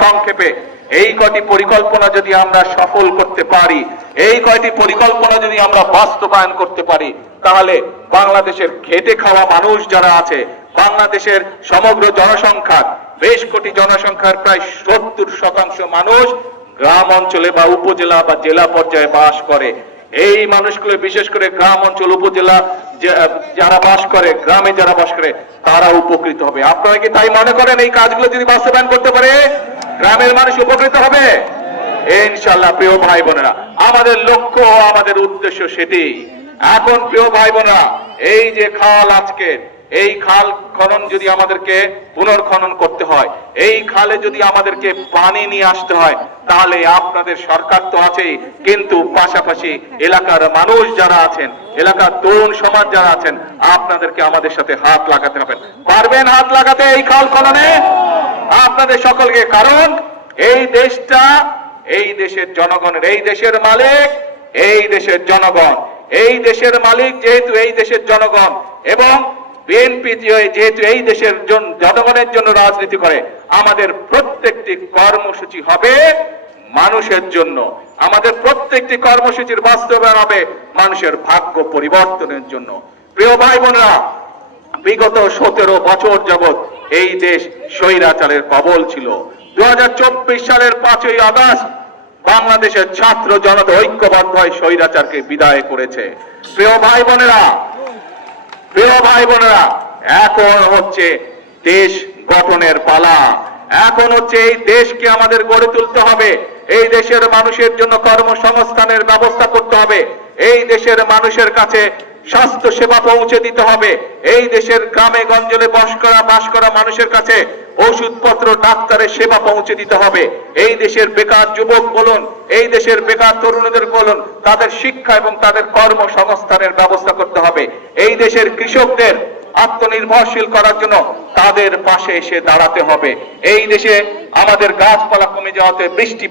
সংক্ষেপে এই কয়টি পরিকল্পনা যদি আমরা সফল করতে পারি, এই কয়টি পরিকল্পনা যদি আমরা বাস্তবায়ন করতে পারি, তাহলে বাংলাদেশের খেটে খাওয়া মানুষ যারা আছে, বাংলাদেশের সমগ্র জনসংখ্যার বেশ কোটি জনসংখ্যার প্রায় 70% মানুষ গ্রাম অঞ্চলে বা উপজেলা বা জেলা পর্যায়ে বাস করে। এই মানুষগুলো বিশেষ করে গ্রাম অঞ্চল উপজেলা যারা বাস করে, গ্রামে যারা বাস করে, তারা উপকৃত হবে। আপনারা কি তাই মনে করেন এই কাজগুলো যদি বাস্তবায়ন করতে পারে গ্রামের মানুষ উপকৃত হবে? ইনশাআল্লাহ। প্রিয় ভাই বোনেরা, আমাদের লক্ষ্য, আমাদের উদ্দেশ্য সেটি। এখন প্রিয় ভাই বোনেরা, এই যে খাল, আজকে এই খাল খনন যদি আমাদেরকে পুনর্খনন করতে হয়, এই খালে যদি আমাদেরকে পানি নিয়ে আসতে হয়, তাহলে আপনাদের সরকার তো আছেই, কিন্তু পাশাপাশি এলাকার মানুষ যারা আছেন, এলাকার তরুণ সমাজ যারা আছেন, আপনাদেরকে আমাদের সাথে হাত লাগাতে হবে। পারবেন হাত লাগাতে এই খাল খননে? আপনাদের সকলকে। কারণ এই দেশটা এই দেশের জনগণের, এই দেশের মালিক এই দেশের জনগণ। এই দেশের মালিক যেহেতু এই দেশের জনগণ, এবং বিএনপি যেহেতু এই দেশের জনগণের জন্য রাজনীতি করে, আমাদের প্রত্যেকটি কর্মসূচি হবে মানুষের জন্য। আমাদের প্রত্যেকটি কর্মসূচির বাস্তবায়ন হবে মানুষের ভাগ্য পরিবর্তনের জন্য। প্রিয় ভাই বোনেরা, বিগত 17 বছর যাবৎ এই দেশ স্বৈরাচারের কবল ছিল। 2024 সালের 5ই আগস্ট বাংলাদেশের ছাত্র জনতা ঐক্যবদ্ধ হয়ে স্বৈরাচারকে বিদায় করেছে। প্রিয় ভাই বোনেরা, এখন হচ্ছে দেশ গঠনের পালা। এখন হচ্ছে এই দেশকে আমাদের গড়ে তুলতে হবে। এই দেশের মানুষের জন্য কর্মসংস্থানের ব্যবস্থা করতে হবে। এই দেশের মানুষের কাছে স্বাস্থ্য সেবা পৌঁছে দিতে হবে। এই দেশের গ্রামে গঞ্জে বাস করা মানুষের কাছে ওষুধপত্র, ডাক্তারের সেবা পৌঁছে দিতে হবে। এই দেশের বেকার যুবক বলুন, এই দেশের বেকার তরুণদের বলুন, তাদের শিক্ষা এবং তাদের কর্মসংস্থানের ব্যবস্থা করতে হবে। এই দেশের কৃষকদের আত্মনির্ভরশীল করার জন্য তাদের পাশে এসে দাঁড়াতে হবে। এই দেশে আমাদের গাছপালা কমে যাওয়াতে বৃষ্টি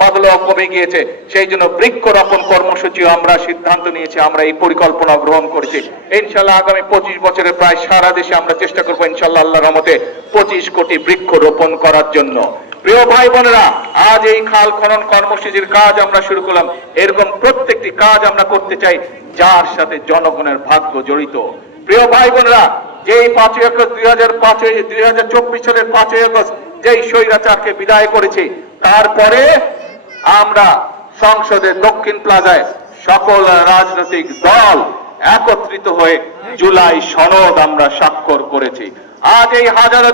পাগলাও কমে গিয়েছে, সেই জন্য বৃক্ষরোপণ কর্মসূচি আমরা সিদ্ধান্ত নিয়েছি, আমরা এই পরিকল্পনা গ্রহণ করেছি। ইনশাআল্লাহ আগামী 25 বছরে প্রায় সারা দেশে আমরা চেষ্টা করবো ইনশাআল্লাহ আল্লাহর রহমতে 25 কোটি বৃক্ষ রোপণ করার জন্য। প্রিয় ভাই বোনেরা, আজ এই খাল খনন কর্মসূচির কাজ আমরা শুরু করলাম। এরকম প্রত্যেকটি কাজ আমরা করতে চাই যার সাথে জনগণের ভাগ্য জড়িত। প্রিয় ভাই বোনেরা, যেই 5ই আগস্ট 2024 সালের 5ই আগস্ট যেই স্বৈরাচারকে বিদায় করেছি, তারপরে আমরা সংসদের দক্ষিণ প্লাজায় সকল রাজনৈতিক দল একত্রিত হয়ে জুলাই সনদ আমরা স্বাক্ষর করেছি। আজ এই হাজারো